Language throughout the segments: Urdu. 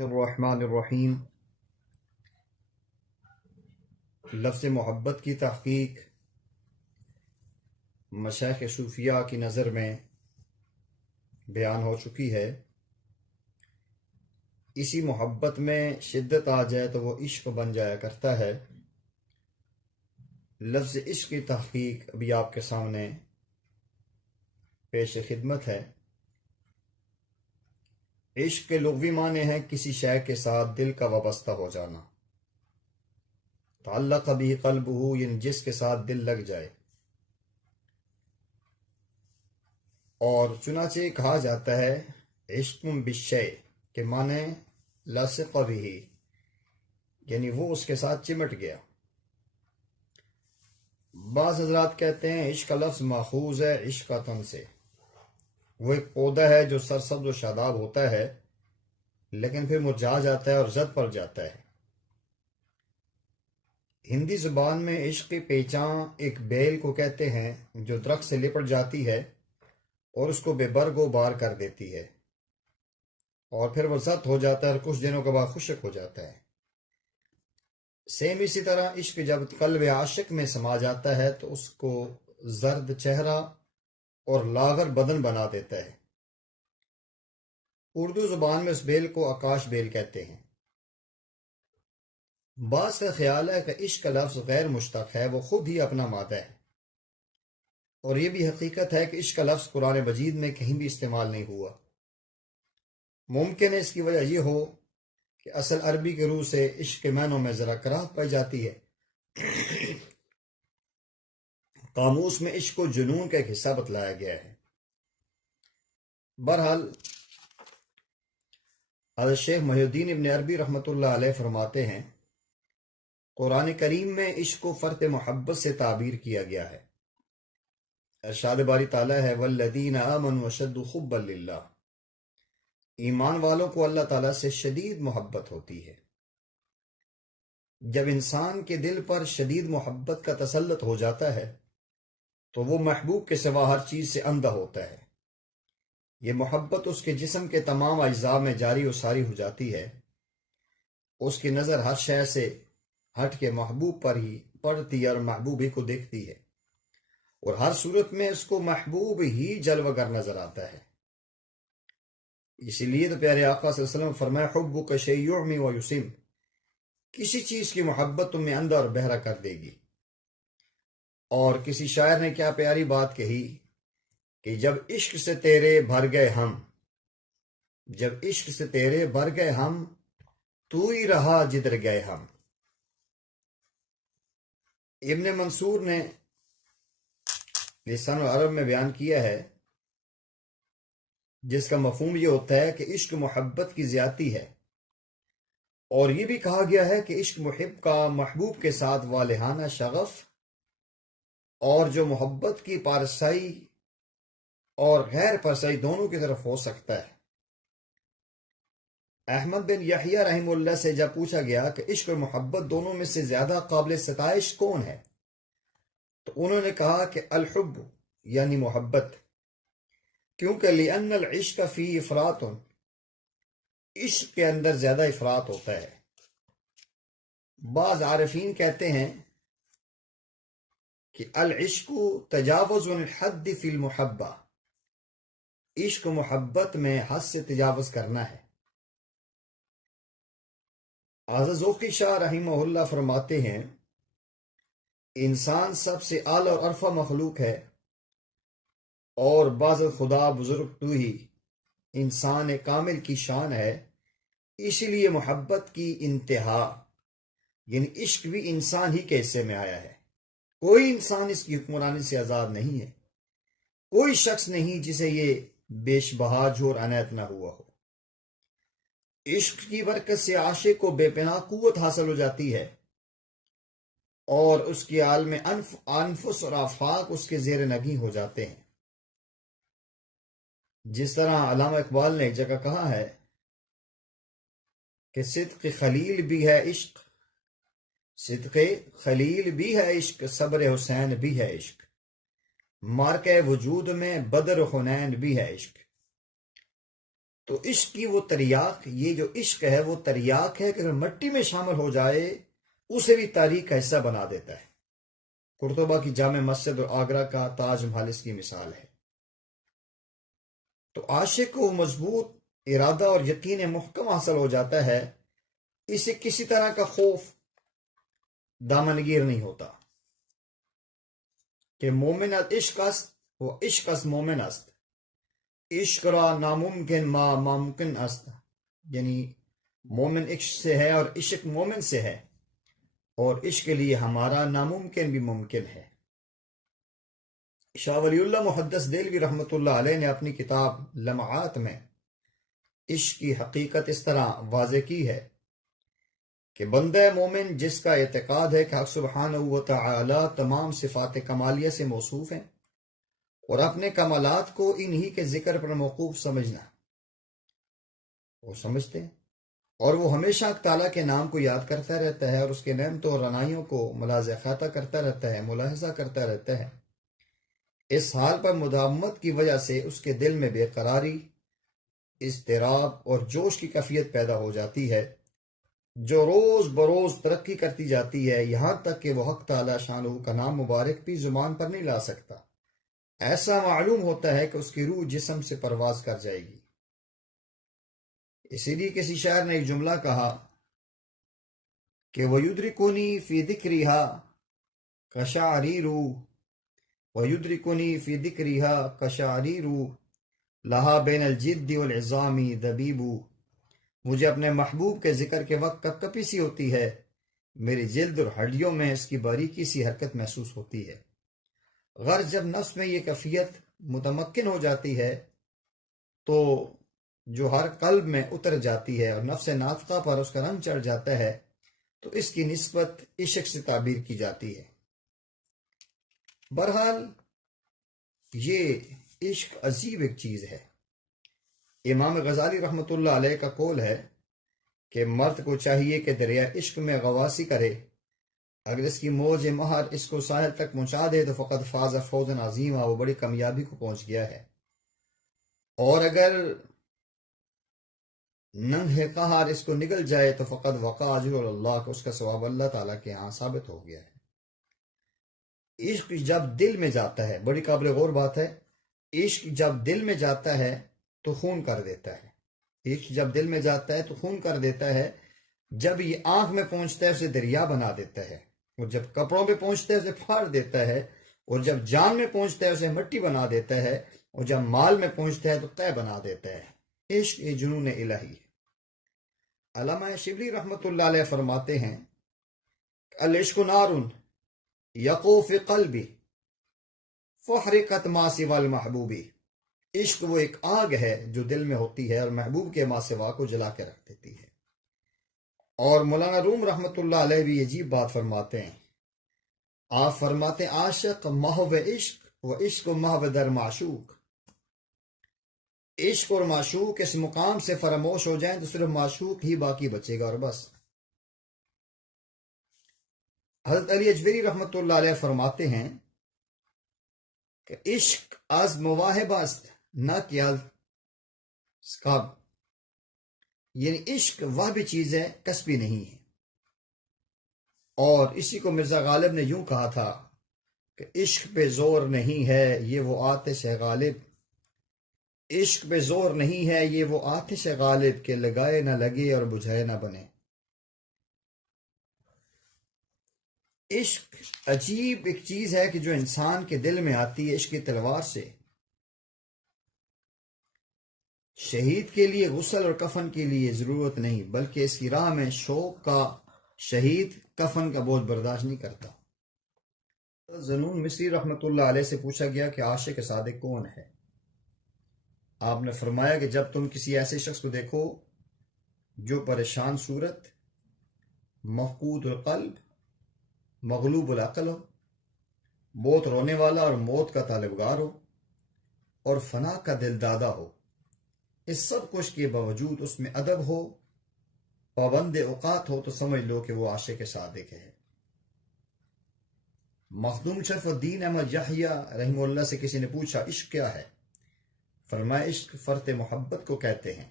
اللہ الرحمن الرحیم۔ لفظ محبت کی تحقیق مشائخ صوفیہ کی نظر میں بیان ہو چکی ہے۔ اسی محبت میں شدت آ جائے تو وہ عشق بن جایا کرتا ہے۔ لفظ عشق کی تحقیق ابھی آپ کے سامنے پیش خدمت ہے۔ عشق کے لغوی معنی ہے کسی شے کے ساتھ دل کا وابستہ ہو جانا، تعلق بھی قلبہ، یعنی جس کے ساتھ دل لگ جائے۔ اور چنانچہ کہا جاتا ہے عشق بالشیء کہ معنی لصق بہ، یعنی وہ اس کے ساتھ چمٹ گیا۔ بعض حضرات کہتے ہیں عشق کا لفظ ماخوذ ہے عشقتن سے۔ وہ ایک پودا ہے جو سرسبز و شاداب ہوتا ہے لیکن پھر مرجھا جاتا ہے اور زد پڑ جاتا ہے۔ ہندی زبان میں عشق کی پہچان ایک بیل کو کہتے ہیں جو درخت سے لپٹ جاتی ہے اور اس کو بے برگ و بار کر دیتی ہے، اور پھر وہ زد ہو جاتا ہے اور کچھ دنوں کے بعد خشک ہو جاتا ہے۔ سیم اسی طرح عشق جب قلب عاشق میں سما جاتا ہے تو اس کو زرد چہرہ اور لاغر بدن بنا دیتا ہے۔ اردو زبان میں اس بیل کو آکاش بیل کہتے ہیں۔ بعض کا خیال ہے کہ عشق کا لفظ غیر مشتق ہے، وہ خود ہی اپنا مادہ ہے، اور یہ بھی حقیقت ہے کہ عشق کا لفظ قرآن مجید میں کہیں بھی استعمال نہیں ہوا۔ ممکن ہے اس کی وجہ یہ ہو کہ اصل عربی کے روح سے عشق کے معنوں میں ذرا کراہت پائی جاتی ہے۔ قاموس میں عشق کو جنون کا ایک حصہ بتلایا گیا ہے۔ بہرحال حضرت شیخ محی الدین ابن عربی رحمۃ اللہ علیہ فرماتے ہیں قرآن کریم میں عشق کو فرط محبت سے تعبیر کیا گیا ہے۔ ارشاد باری تعالیٰ ہے والذین آمنوا اشد حبا للہ، ایمان والوں کو اللہ تعالیٰ سے شدید محبت ہوتی ہے۔ جب انسان کے دل پر شدید محبت کا تسلط ہو جاتا ہے تو وہ محبوب کے سوا ہر چیز سے اندھا ہوتا ہے۔ یہ محبت اس کے جسم کے تمام اجزاء میں جاری و ساری ہو جاتی ہے۔ اس کی نظر ہر شے سے ہٹ کے محبوب پر ہی پڑتی ہے اور محبوب ہی کو دیکھتی ہے، اور ہر صورت میں اس کو محبوب ہی جلوہ گر نظر آتا ہے۔ اسی لیے تو پیارے آقا صلی اللہ علیہ وسلم فرمایا حبک شیء یعمی و یسم، کسی چیز کی محبت تمہیں اندھا اور بہرا کر دے گی۔ اور کسی شاعر نے کیا پیاری بات کہی کہ جب عشق سے تیرے بھر گئے ہم، جب عشق سے تیرے بھر گئے ہم، تو ہی رہا جدھر گئے ہم۔ ابن منصور نے لسان العرب میں بیان کیا ہے جس کا مفہوم یہ ہوتا ہے کہ عشق محبت کی زیادتی ہے، اور یہ بھی کہا گیا ہے کہ عشق محب کا محبوب کے ساتھ والہانہ شغف، اور جو محبت کی پارسائی اور غیر پرسائی دونوں کی طرف ہو سکتا ہے۔ احمد بن یحییٰ رحمہ اللہ سے جب پوچھا گیا کہ عشق اور محبت دونوں میں سے زیادہ قابل ستائش کون ہے تو انہوں نے کہا کہ الحب، یعنی محبت، کیونکہ لأن العشق فی افراط، عشق کے اندر زیادہ افراط ہوتا ہے۔ بعض عارفین کہتے ہیں کہ العشق تجاوز الحد فی المحبہ، عشق و محبت میں حد سے تجاوز کرنا ہے۔ حضرت ذوقی شاہ رحمہ اللہ فرماتے ہیں انسان سب سے اعلیٰ اور عرفہ مخلوق ہے، اور باز خدا بزرگ تو ہی انسان کامل کی شان ہے، اسی لیے محبت کی انتہا یعنی عشق بھی انسان ہی کے حصے میں آیا ہے۔ کوئی انسان اس کی حکمرانی سے آزاد نہیں ہے، کوئی شخص نہیں جسے یہ بیش بہا جور عنایت نہ ہوا ہو۔ عشق کی برکت سے عاشق کو بے پناہ قوت حاصل ہو جاتی ہے، اور اس کی عالم انفس اور آفاق اس کے زیر نگیں ہو جاتے ہیں۔ جس طرح علامہ اقبال نے ایک جگہ کہا ہے کہ صدق خلیل بھی ہے عشق، صدق خلیل بھی ہے عشق، صبر حسین بھی ہے عشق، مارکہ وجود میں بدر و حنین بھی ہے عشق۔ تو عشق کی وہ تریاق، یہ جو عشق ہے وہ تریاق ہے کہ اگر مٹی میں شامل ہو جائے اسے بھی تاریخ کا حصہ بنا دیتا ہے۔ قرطبہ کی جامع مسجد اور آگرہ کا تاج محل اس کی مثال ہے۔ تو عاشق کو مضبوط ارادہ اور یقین محکم حاصل ہو جاتا ہے، اسے کسی طرح کا خوف دامنگیر نہیں ہوتا کہ مومن عشق است و عشق است مومن است، عشق را ناممکن ما ممکن است، یعنی مومن عشق سے ہے اور عشق مومن سے ہے، اور عشق کے لیے ہمارا ناممکن بھی ممکن ہے۔ شاہ ولی اللہ محدث دہلوی رحمۃ اللہ علیہ نے اپنی کتاب لمعات میں عشق کی حقیقت اس طرح واضح کی ہے کہ بندہ مومن جس کا اعتقاد ہے کہ حق سبحانہ و تعالی تمام صفات کمالیہ سے موصوف ہیں اور اپنے کمالات کو انہی کے ذکر پر موقوف سمجھنا، وہ سمجھتے ہیں اور وہ ہمیشہ تعالیٰ کے نام کو یاد کرتا رہتا ہے اور اس کے نعمتوں اور رعنائیوں کو ملاحظہ خاطہ کرتا رہتا ہے، ملاحظہ کرتا رہتا ہے۔ اس حال پر مداومت کی وجہ سے اس کے دل میں بے قراری، اضطراب اور جوش کی کیفیت پیدا ہو جاتی ہے جو روز بروز ترقی کرتی جاتی ہے، یہاں تک کہ وہ حق تعالی شانہ کا نام مبارک بھی زبان پر نہیں لا سکتا۔ ایسا معلوم ہوتا ہے کہ اس کی روح جسم سے پرواز کر جائے گی۔ اسی لیے کسی شاعر نے ایک جملہ کہا کہ وَيُدْرِكُنِي فِي ذِكْرِهَا قَشَعْرِيرُ وَيُدْرِكُنِي فِي ذِكْرِهَا قَشَعْرِيرُ لَهَا بَيْنَ الْجِدِّ وَالْعِظَامِ دَبِيبُ، مجھے اپنے محبوب کے ذکر کے وقت کپ کپی سی ہوتی ہے، میری جلد اور ہڈیوں میں اس کی باریکی سی حرکت محسوس ہوتی ہے۔ غرض جب نفس میں یہ کیفیت متمکن ہو جاتی ہے تو جو ہر قلب میں اتر جاتی ہے اور نفس ناطقہ پر اس کا رنگ چڑھ جاتا ہے تو اس کی نسبت عشق سے تعبیر کی جاتی ہے۔ بہرحال یہ عشق عجیب ایک چیز ہے۔ امام غزالی رحمۃ اللہ علیہ کا قول ہے کہ مرد کو چاہیے کہ دریا عشق میں غواصی کرے، اگر اس کی موج مہر اس کو ساحل تک پہنچا دے تو فقط فاز فوزا عظیمہ، وہ بڑی کامیابی کو پہنچ گیا ہے، اور اگر ننگ قہر اس کو نگل جائے تو فقط وقع اجر اللہ، کہ اس کا ثواب اللہ تعالیٰ کے ہاں ثابت ہو گیا ہے۔ عشق جب دل میں جاتا ہے، بڑی قابل غور بات ہے، عشق جب دل میں جاتا ہے تو خون کر دیتا ہے۔ عشق جب دل میں جاتا ہے تو خون کر دیتا ہے، جب یہ آنکھ میں پہنچتا ہے اسے دریا بنا دیتا ہے، اور جب کپڑوں پہ پہنچتا ہے اسے پھاڑ دیتا ہے، اور جب جان میں پہنچتا ہے اسے مٹی بنا دیتا ہے، اور جب مال میں پہنچتا ہے تو طے بنا دیتا ہے۔ عشق یہ جنون الہی ہے۔ علامہ شبلی رحمۃ اللہ علیہ فرماتے ہیں العشق نار یقو فی قلبی فحرقت ما سوی المحبوبی، عشق وہ ایک آگ ہے جو دل میں ہوتی ہے اور محبوب کے ما سوا کو جلا کے رکھ دیتی ہے۔ اور مولانا روم رحمۃ اللہ علیہ بھی عجیب بات فرماتے ہیں، آپ فرماتے ہیں عاشق محو عشق و عشق محو در معشوق، عشق اور معشوق اس مقام سے فراموش ہو جائیں تو صرف معشوق ہی باقی بچے گا اور بس۔ حضرت علی اجویری رحمۃ اللہ علیہ فرماتے ہیں کہ عشق از مواہب است نہ کیا سکاب، یعنی عشق وہ بھی چیز ہے کسبی نہیں ہے۔ اور اسی کو مرزا غالب نے یوں کہا تھا کہ عشق پہ زور نہیں ہے یہ وہ آتش ہے غالب، عشق پہ زور نہیں ہے یہ وہ آتش ہے غالب، کہ لگائے نہ لگے اور بجھائے نہ بنے۔ عشق عجیب ایک چیز ہے کہ جو انسان کے دل میں آتی ہے عشق کی تلوار سے۔ شہید کے لیے غسل اور کفن کے لیے ضرورت نہیں، بلکہ اس کی راہ میں شوق کا شہید کفن کا بوجھ برداشت نہیں کرتا۔ ذنون مصری رحمۃ اللہ علیہ سے پوچھا گیا کہ عاشق صادق کون ہے؟ آپ نے فرمایا کہ جب تم کسی ایسے شخص کو دیکھو جو پریشان صورت، مفقود القلب، مغلوب العقل ہو، بہت رونے والا اور موت کا طالبگار ہو، اور فنا کا دل دادا ہو، اس سب کچھ کے باوجود اس میں ادب ہو، پابند اوقات ہو، تو سمجھ لو کہ وہ عاشق صادق ہے۔ مخدوم شرف الدین احمد یحییٰ رحمہ اللہ سے کسی نے پوچھا عشق کیا ہے؟ فرمایا عشق فرط محبت کو کہتے ہیں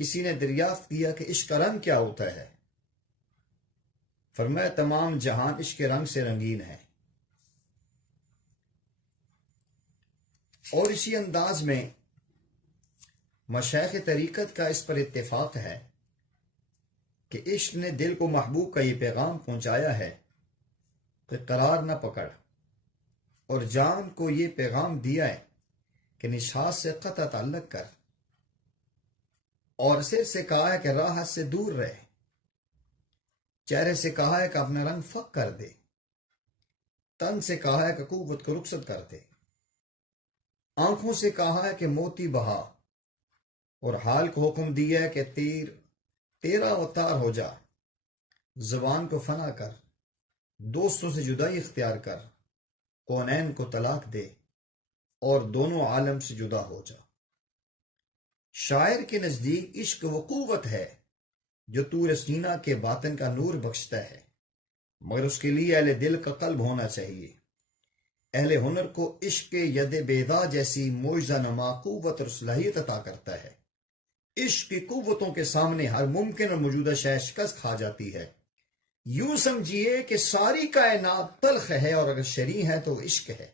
کسی نے دریافت کیا کہ عشق کا رنگ کیا ہوتا ہے؟ فرمایا تمام جہان عشق کے رنگ سے رنگین ہے۔ اور اسی انداز میں مشائخ طریقت کا اس پر اتفاق ہے کہ عشق نے دل کو محبوب کا یہ پیغام پہنچایا ہے کہ قرار نہ پکڑ، اور جان کو یہ پیغام دیا ہے کہ نشاط سے قطع تعلق کر، اور سر سے کہا ہے کہ راحت سے دور رہے، چہرے سے کہا ہے کہ اپنا رنگ فق کر دے، تن سے کہا ہے کہ قوت کو رخصت کر دے، آنکھوں سے کہا ہے کہ موتی بہا، اور حال کو حکم دیا ہے کہ تیرا اوتار ہو جا، زبان کو فنا کر، دوستوں سے جدائی اختیار کر، کونین کو طلاق دے، اور دونوں عالم سے جدا ہو جا۔ شاعر کے نزدیک عشق وہ قوت ہے جو طور سینہ کے باطن کا نور بخشتا ہے، مگر اس کے لیے اہل دل کا قلب ہونا چاہیے۔ اہل ہنر کو عشق ید بیضا جیسی معجزہ نما قوت اور صلاحیت عطا کرتا ہے۔ عشق کی قوتوں کے سامنے ہر ممکن اور موجودہ شے شکست کھا جاتی ہے۔ یوں سمجھیے کہ ساری کائنات تلخ ہے، اور اگر شریں ہے تو وہ عشق ہے۔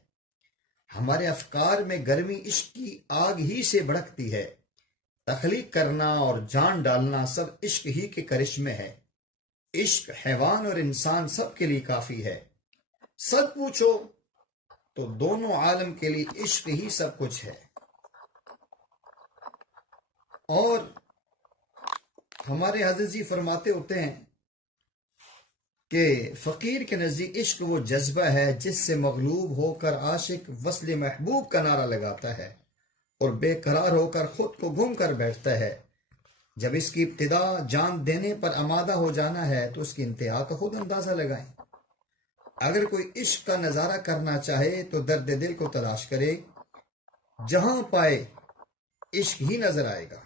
ہمارے افکار میں گرمی عشق کی آگ ہی سے بھڑکتی ہے۔ تخلیق کرنا اور جان ڈالنا سب عشق ہی کے کرشمے ہے۔ عشق حیوان اور انسان سب کے لیے کافی ہے۔ سچ پوچھو تو دونوں عالم کے لیے عشق ہی سب کچھ ہے۔ اور ہمارے حضرت جی فرماتے ہوتے ہیں کہ فقیر کے نزدیک عشق وہ جذبہ ہے جس سے مغلوب ہو کر عاشق وصل محبوب کا نعرہ لگاتا ہے اور بے قرار ہو کر خود کو گم کر بیٹھتا ہے۔ جب اس کی ابتدا جان دینے پر آمادہ ہو جانا ہے تو اس کی انتہا کا خود اندازہ لگائیں۔ اگر کوئی عشق کا نظارہ کرنا چاہے تو درد دل کو تلاش کرے، جہاں پائے عشق ہی نظر آئے گا۔